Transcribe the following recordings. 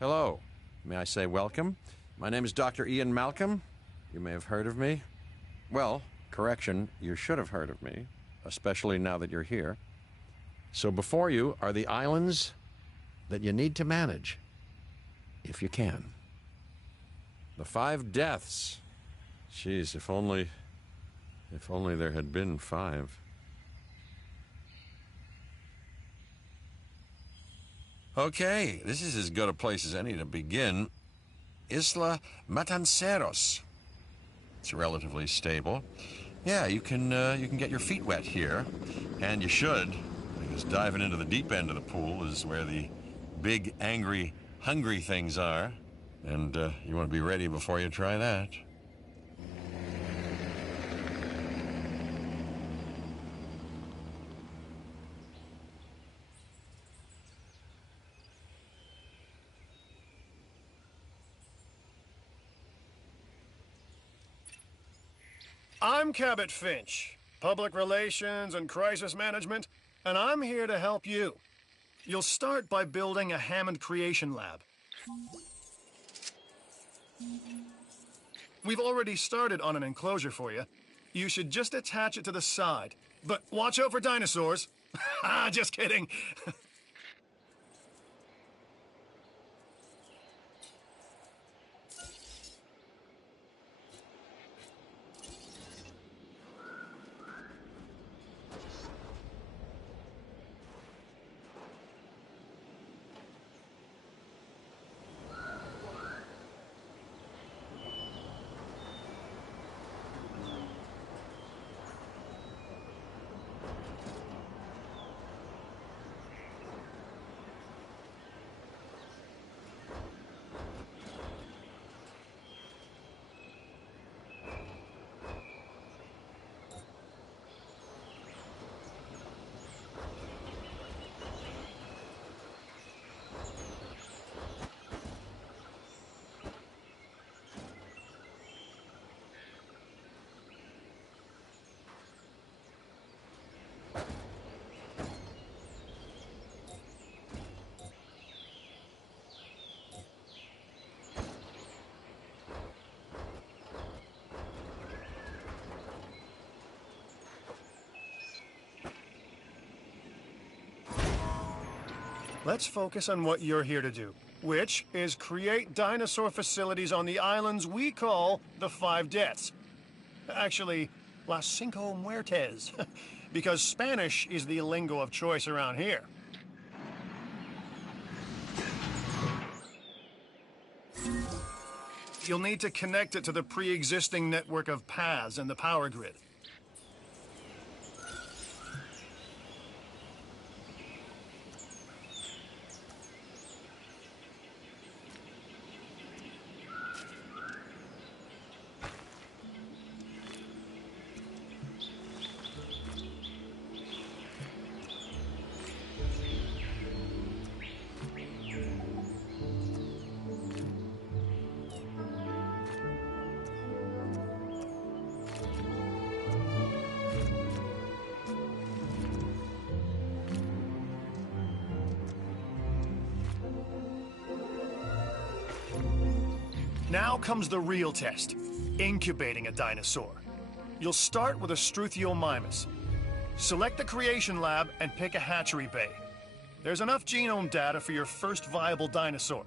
Hello. May I say welcome? My name is Dr. Ian Malcolm. You may have heard of me. Well, correction, you should have heard of me, especially now that you're here. So before you are the islands that you need to manage, if you can. The 5 deaths. Jeez, if only there had been 5. Okay, this is as good a place as any to begin. Isla Matanceros. It's relatively stable. Yeah, you can get your feet wet here, and you should, because diving into the deep end of the pool is where the big, angry, hungry things are, and you want to be ready before you try that. I'm Cabot Finch, Public Relations and Crisis Management, and I'm here to help you. You'll start by building a Hammond Creation Lab. We've already started on an enclosure for you. You should just attach it to the side. But watch out for dinosaurs. Just kidding. Let's focus on what you're here to do, which is create dinosaur facilities on the islands we call the 5 Deaths. Actually, Las Cinco Muertes, because Spanish is the lingo of choice around here. You'll need to connect it to the pre-existing network of paths and the power grid. Now comes the real test, incubating a dinosaur. You'll start with a Struthiomimus. Select the creation lab and pick a hatchery bay. There's enough genome data for your first viable dinosaur.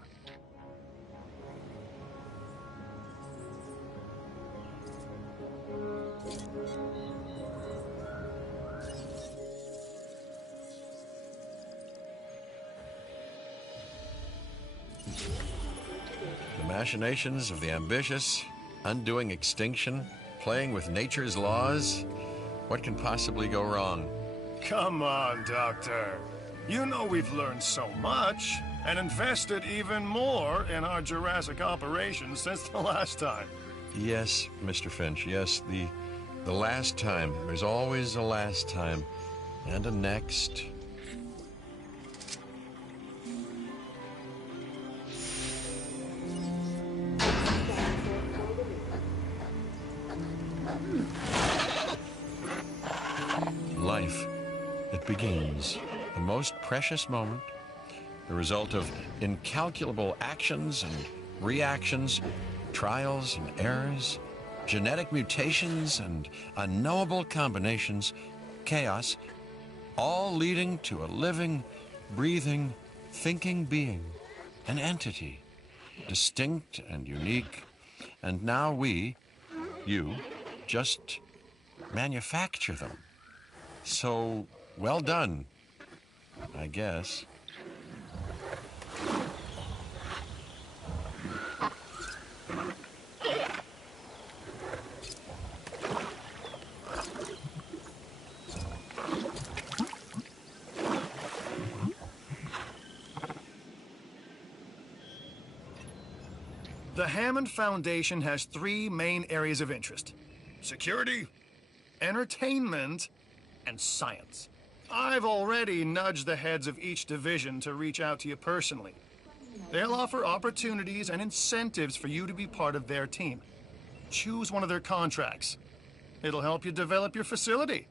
Machinations of the ambitious, undoing extinction, playing with nature's laws. What can possibly go wrong? Come on, Doctor. You know we've learned so much and invested even more in our Jurassic operations since the last time. Yes, Mr. Finch, yes, the last time. There's always a last time. And a next. videgames, the most precious moment, the result of incalculable actions and reactions, trials and errors, genetic mutations and unknowable combinations, chaos, all leading to a living, breathing, thinking being, an entity, distinct and unique. And now we, you, just manufacture them. So, well done, I guess. The Hammond Foundation has three main areas of interest: security, entertainment, and science. I've already nudged the heads of each division to reach out to you personally. They'll offer opportunities and incentives for you to be part of their team. Choose one of their contracts. It'll help you develop your facility.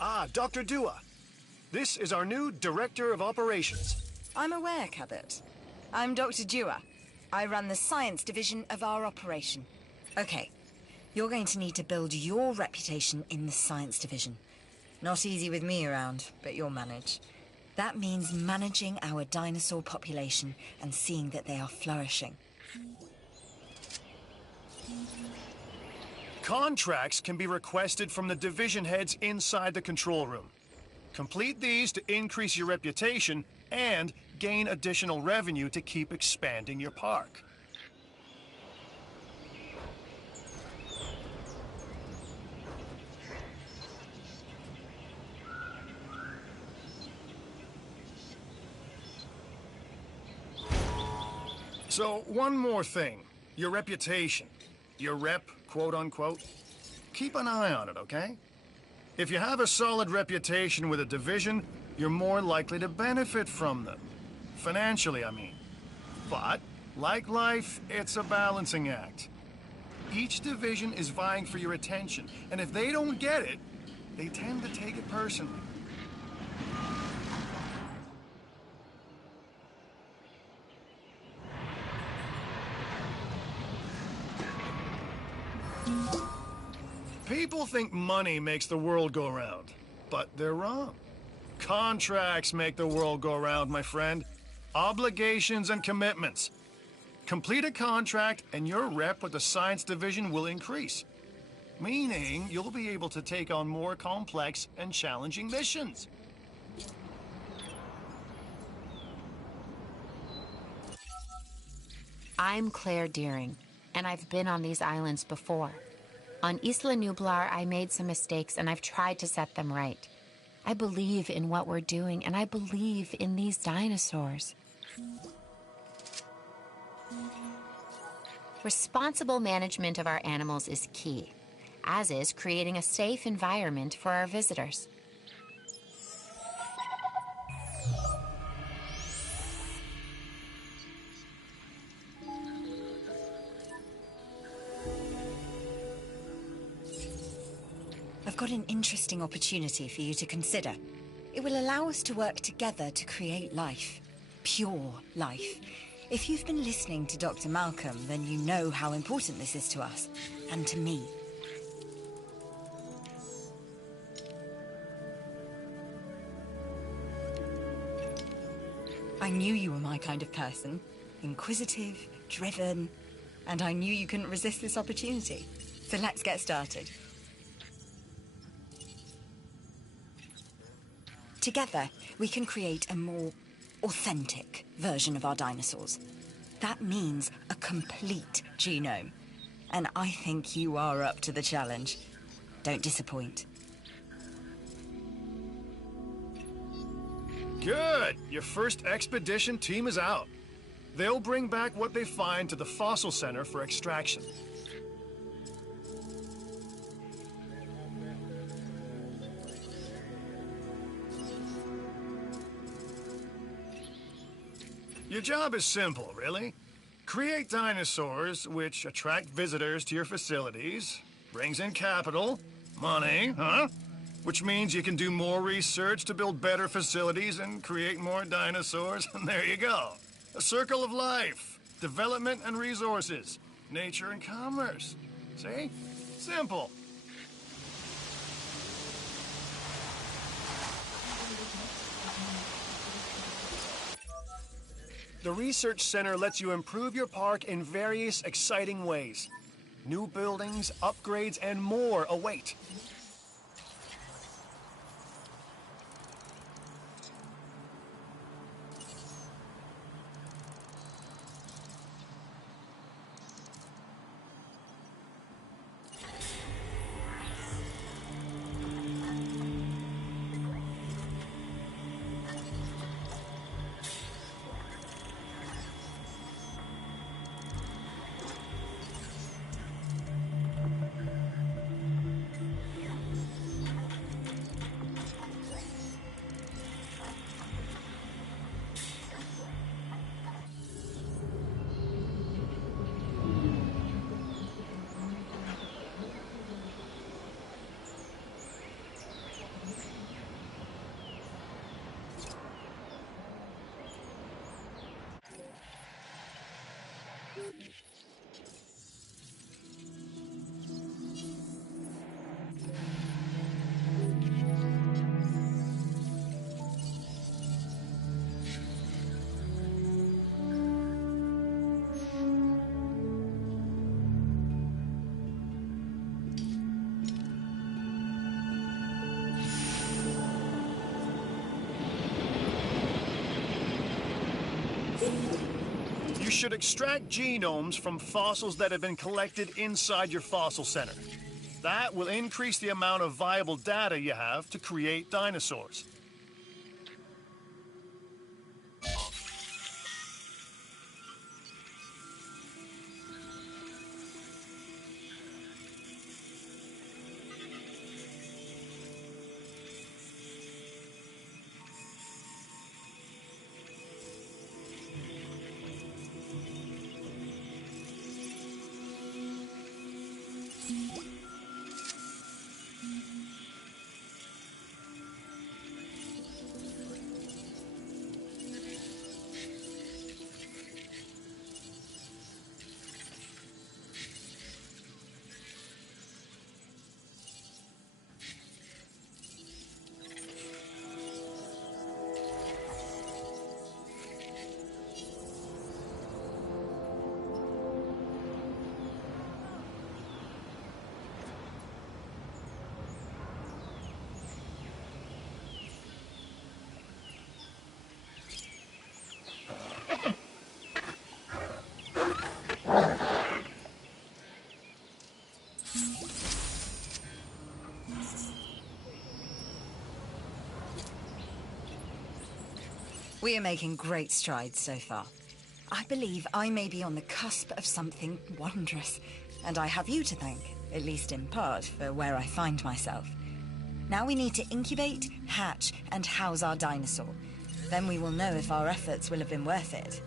Ah, Dr. Dua. This is our new Director of Operations. I'm aware, Cabot. I'm Dr. Dua. I run the science division of our operation. Okay, you're going to need to build your reputation in the science division. Not easy with me around, but you'll manage. That means managing our dinosaur population and seeing that they are flourishing. Contracts can be requested from the division heads inside the control room. Complete these to increase your reputation and gain additional revenue to keep expanding your park. So, one more thing. Your reputation. Your rep, quote-unquote. Keep an eye on it, okay? If you have a solid reputation with a division, you're more likely to benefit from them. Financially, I mean. But, like life, it's a balancing act. Each division is vying for your attention, and if they don't get it, they tend to take it personally. People think money makes the world go round, but they're wrong. Contracts make the world go round, my friend. Obligations and commitments. Complete a contract and your rep with the science division will increase. Meaning you'll be able to take on more complex and challenging missions. I'm Claire Deering, and I've been on these islands before. On Isla Nublar, I made some mistakes, and I've tried to set them right. I believe in what we're doing, and I believe in these dinosaurs. Responsible management of our animals is key, as is creating a safe environment for our visitors. I've got an interesting opportunity for you to consider. It will allow us to work together to create life. Pure life. If you've been listening to Dr. Malcolm, then you know how important this is to us, and to me. I knew you were my kind of person. Inquisitive, driven, and I knew you couldn't resist this opportunity. So let's get started. Together, we can create a more authentic version of our dinosaurs. That means a complete genome. And I think you are up to the challenge. Don't disappoint. Good! Your first expedition team is out. They'll bring back what they find to the fossil center for extraction. Your job is simple, really. Create dinosaurs which attract visitors to your facilities, brings in capital, money, huh? Which means you can do more research to build better facilities and create more dinosaurs, and there you go. A circle of life, development and resources, nature and commerce. See? Simple. The Research Center lets you improve your park in various exciting ways. New buildings, upgrades, and more await. You should extract genomes from fossils that have been collected inside your fossil center. That will increase the amount of viable data you have to create dinosaurs. We are making great strides so far. I believe I may be on the cusp of something wondrous, and I have you to thank, at least in part, for where I find myself. Now we need to incubate, hatch, and house our dinosaur. Then we will know if our efforts will have been worth it.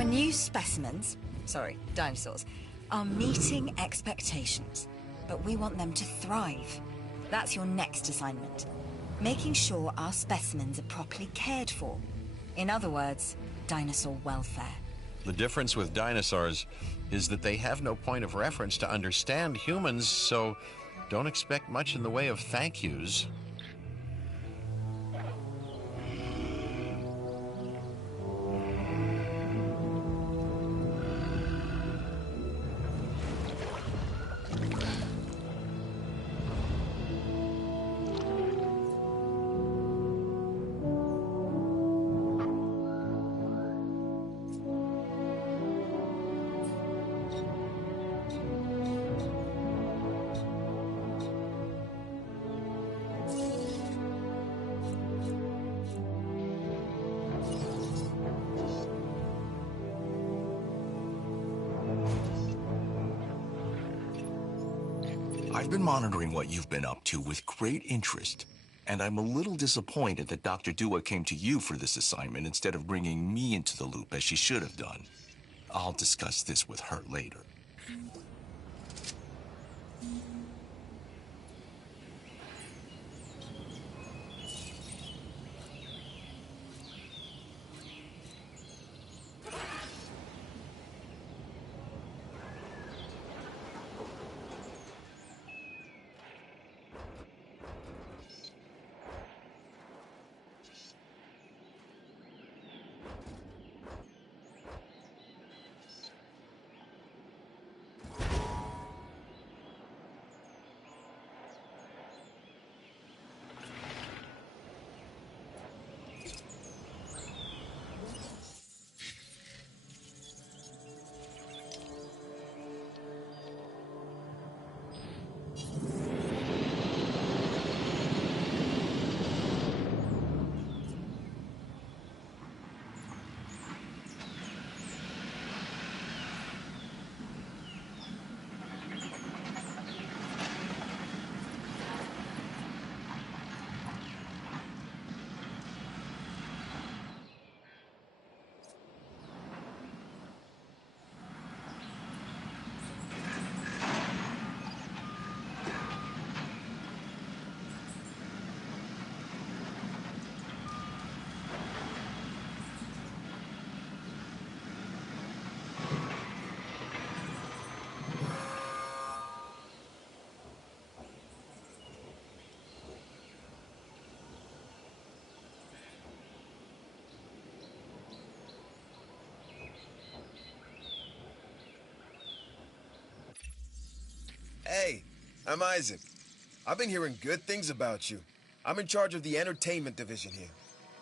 Our new specimens, sorry, dinosaurs, are meeting expectations, but we want them to thrive. That's your next assignment. Making sure our specimens are properly cared for. In other words, dinosaur welfare. The difference with dinosaurs is that they have no point of reference to understand humans, so don't expect much in the way of thank yous. I've been monitoring what you've been up to with great interest, and I'm a little disappointed that Dr. Dua came to you for this assignment instead of bringing me into the loop as she should have done. I'll discuss this with her later. Hey, I'm Isaac. I've been hearing good things about you. I'm in charge of the entertainment division here.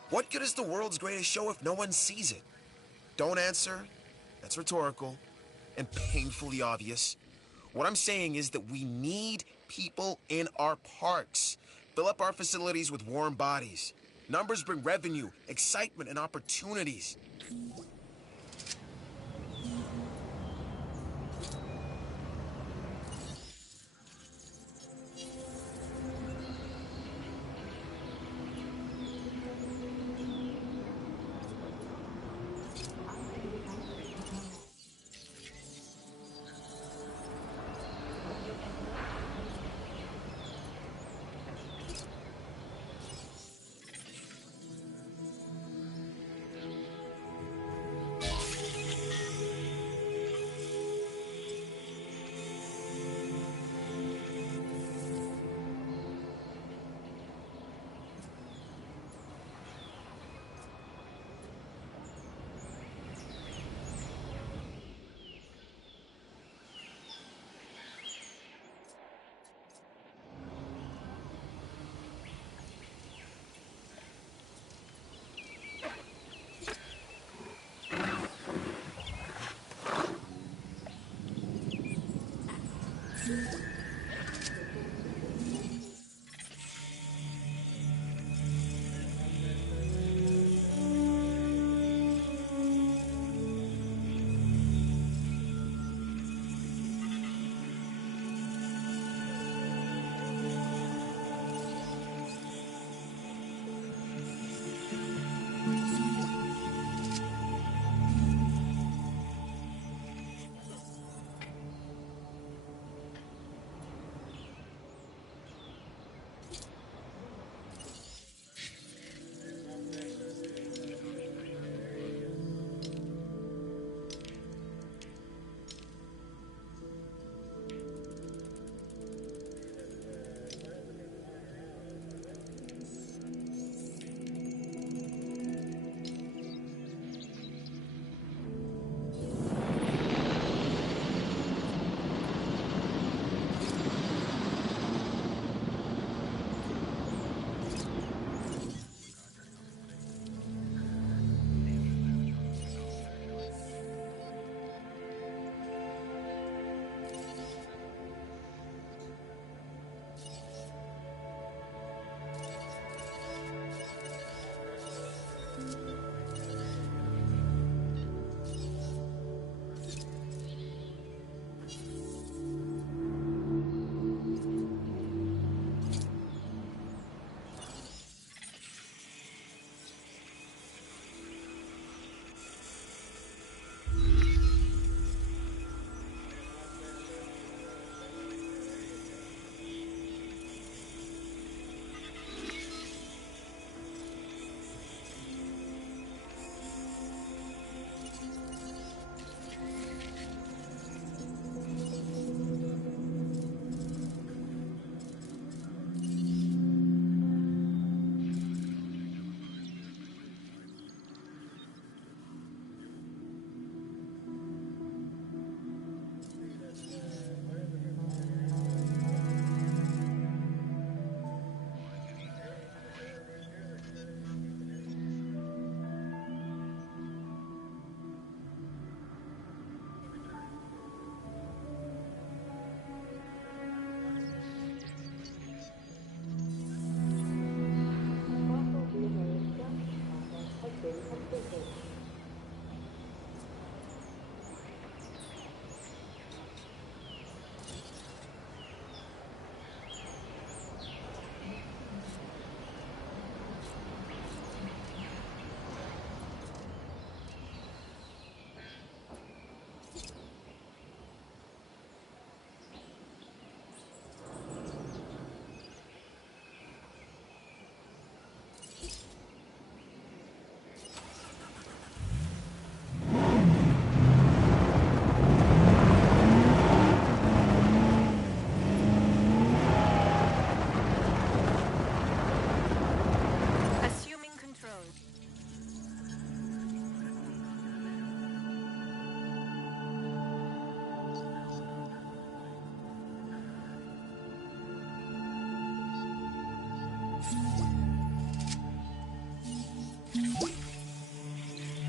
What good is the world's greatest show if no one sees it? Don't answer. That's rhetorical and painfully obvious. What I'm saying is that we need people in our parks. Fill up our facilities with warm bodies. Numbers bring revenue, excitement, and opportunities.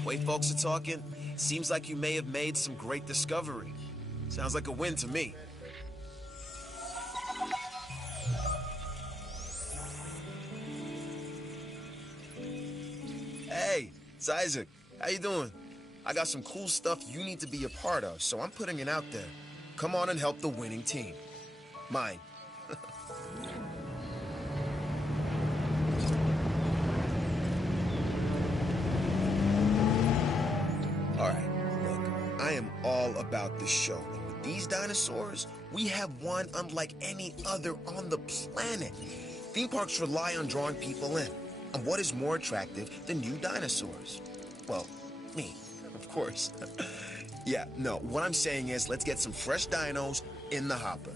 way folks are talking, seems like you may have made some great discovery. Sounds like a win to me. Hey, it's Isaac. How you doing? I got some cool stuff you need to be a part of, so I'm putting it out there. Come on and help the winning team. Mine. Alright, look, I am all about the show. And with these dinosaurs, we have one unlike any other on the planet. Theme parks rely on drawing people in. And what is more attractive than new dinosaurs? Well, me, of course. Yeah, no, what I'm saying is let's get some fresh dinos in the hopper.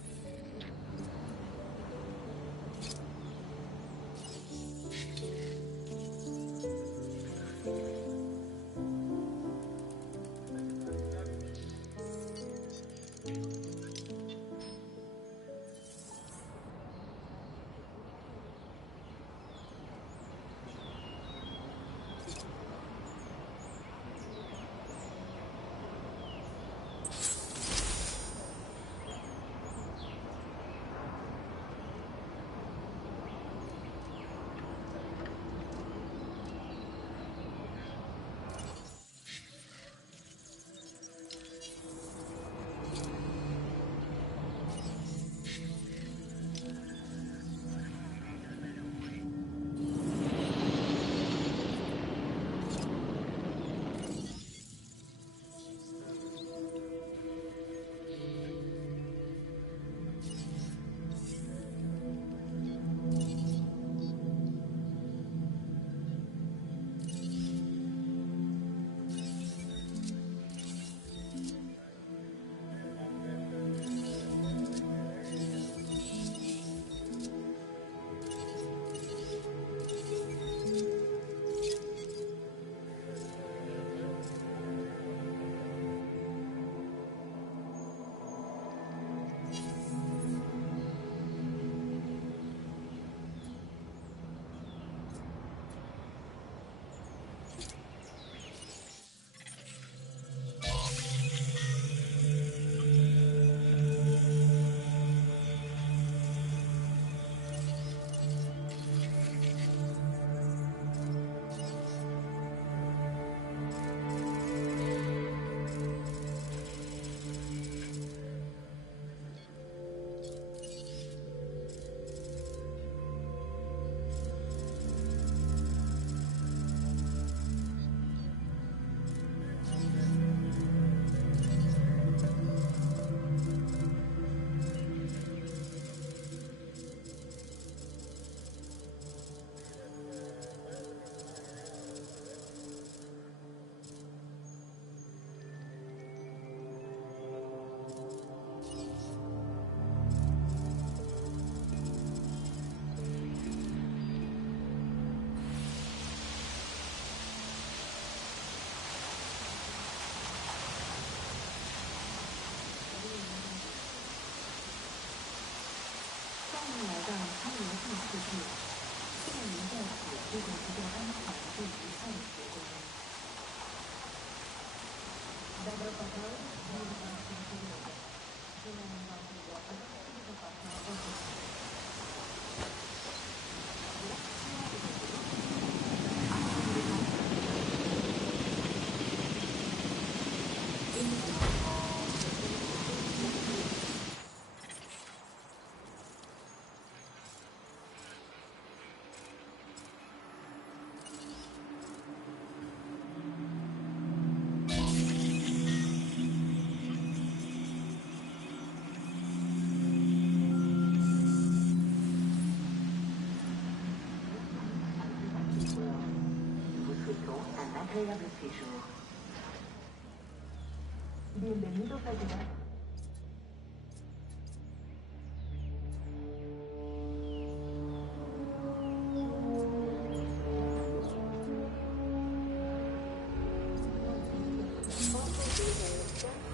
Bienvenidos a Jurassic.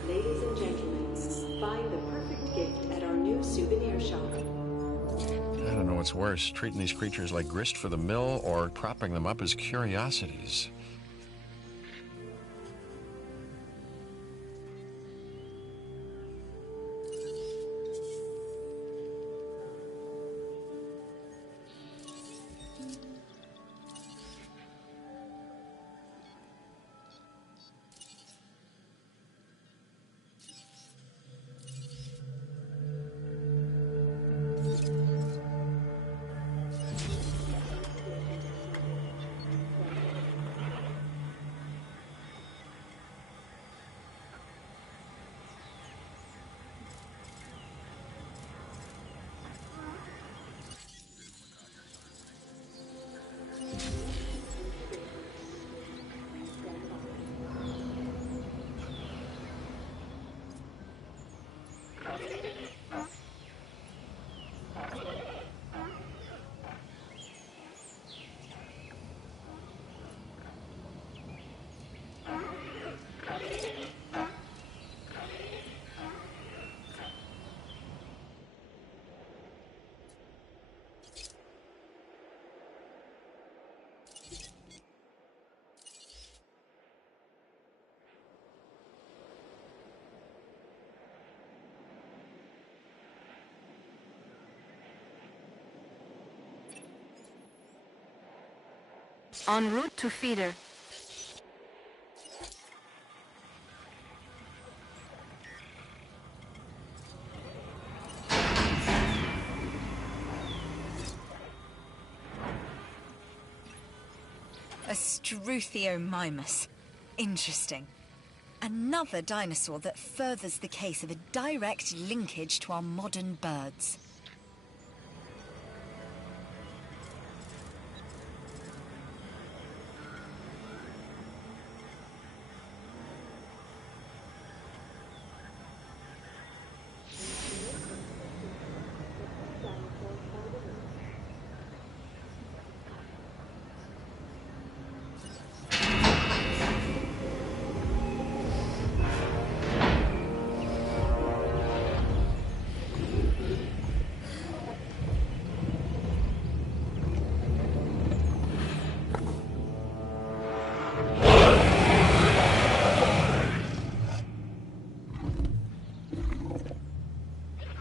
Ladies and gentlemen, find the perfect gift at our new souvenir shop. I don't know what's worse, treating these creatures like grist for the mill or propping them up as curiosities. En route to feeder. A Struthiomimus. Interesting. Another dinosaur that furthers the case of a direct linkage to our modern birds.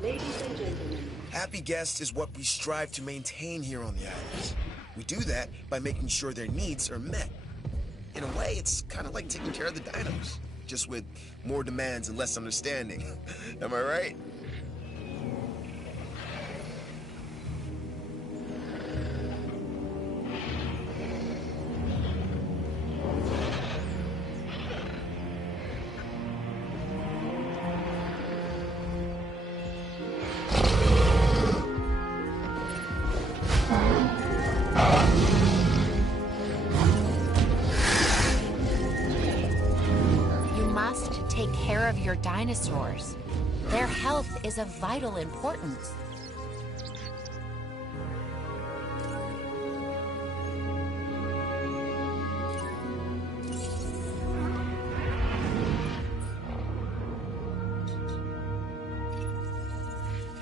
Ladies and gentlemen, Happy guests is what we strive to maintain here on the islands. We do that by making sure their needs are met. In a way, it's kind of like taking care of the dinos, just with more demands and less understanding. Am I right? You must take care of your dinosaurs. Their health is of vital importance.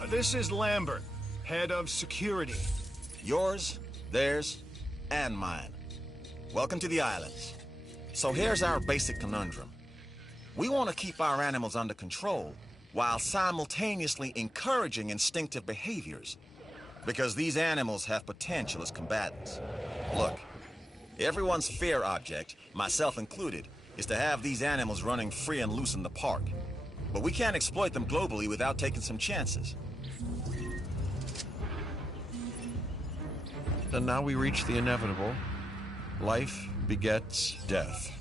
This is Lambert, head of security. Yours, theirs, and mine. Welcome to the islands. So here's our basic conundrum. We want to keep our animals under control while simultaneously encouraging instinctive behaviors, because these animals have potential as combatants. Look, everyone's fear object, myself included, is to have these animals running free and loose in the park. But we can't exploit them globally without taking some chances. And now we reach the inevitable. Life begets death.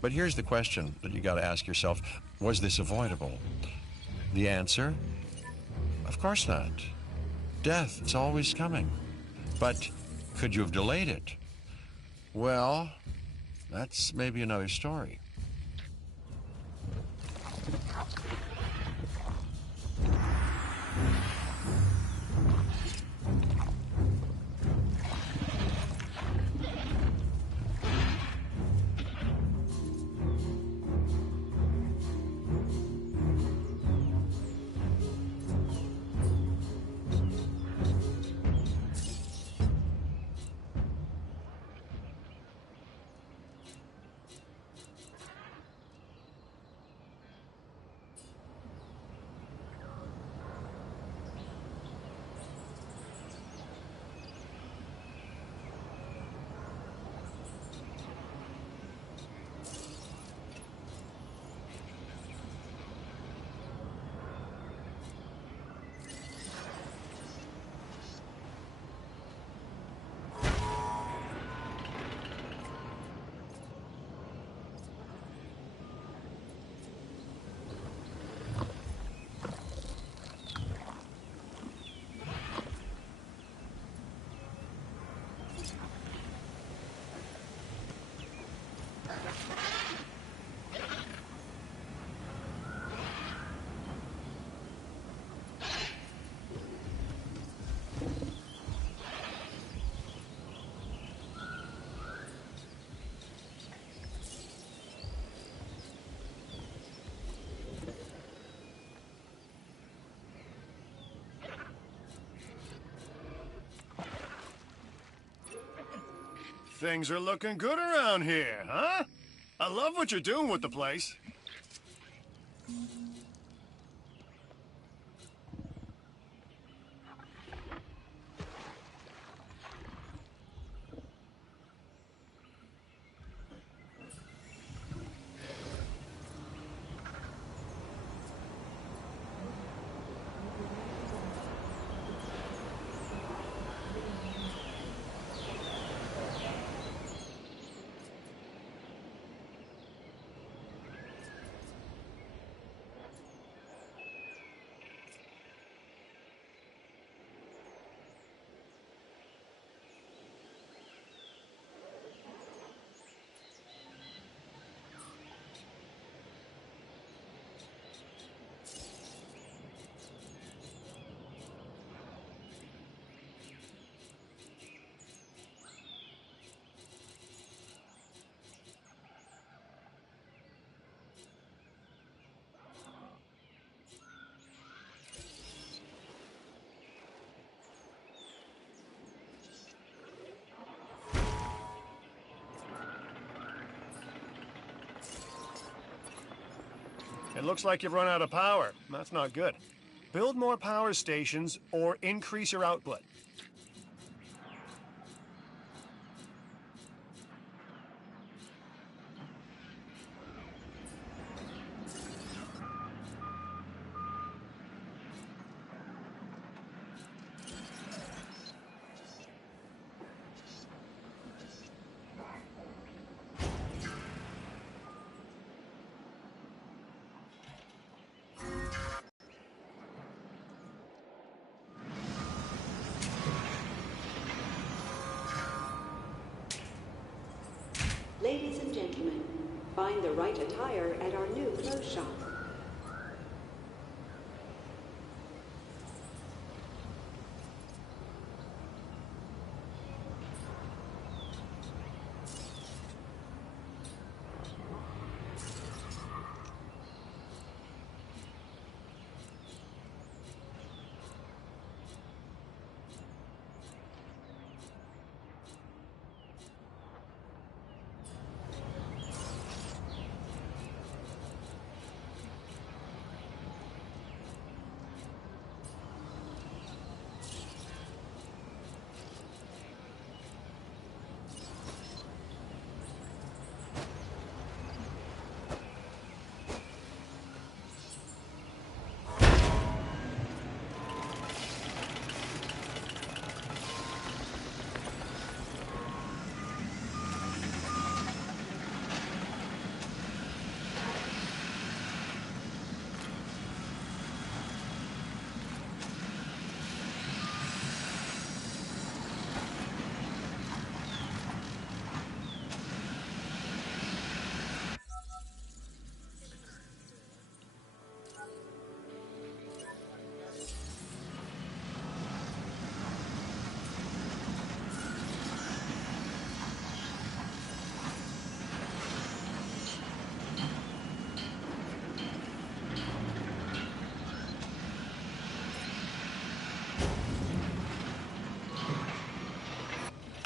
But here's the question that you got to ask yourself. Was this avoidable? The answer? Of course not. Death, it's always coming. But could you have delayed it? Well, that's maybe another story. Things are looking good around here, huh? I love what you're doing with the place. It looks like you've run out of power. That's not good. Build more power stations or increase your output. Ladies and gentlemen, find the right attire at our new clothes shop.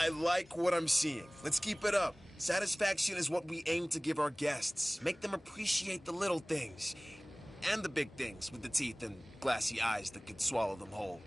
I like what I'm seeing. Let's keep it up. Satisfaction is what we aim to give our guests. Make them appreciate the little things. And the big things with the teeth and glassy eyes that could swallow them whole.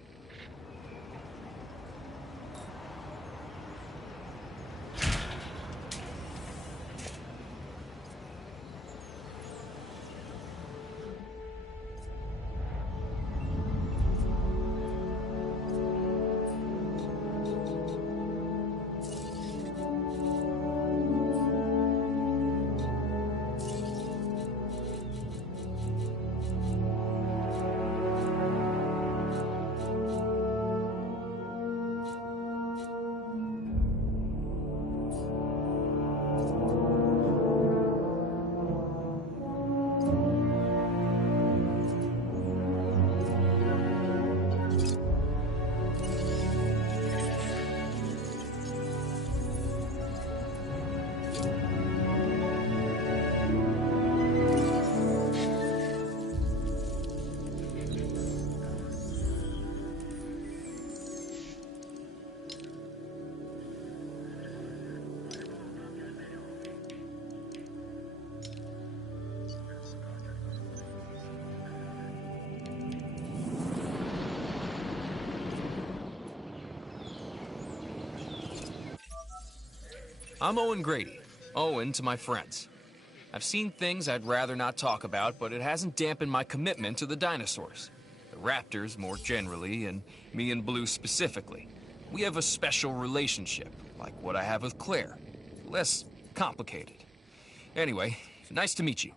I'm Owen Grady. Owen to my friends. I've seen things I'd rather not talk about, but it hasn't dampened my commitment to the dinosaurs. The raptors more generally, and me and Blue specifically. We have a special relationship, like what I have with Claire. Less complicated. Anyway, nice to meet you.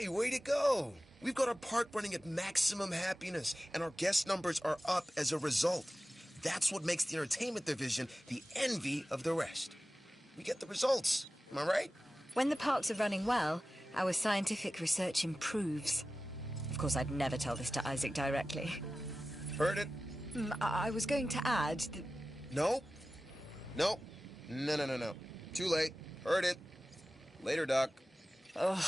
Hey, way to go! We've got our park running at maximum happiness, and our guest numbers are up as a result. That's what makes the entertainment division the envy of the rest. We get the results, am I right? When the parks are running well, our scientific research improves. Of course, I'd never tell this to Isaac directly. Heard it? I was going to add that... No. No. No. Too late. Heard it. Later, Doc. Ugh.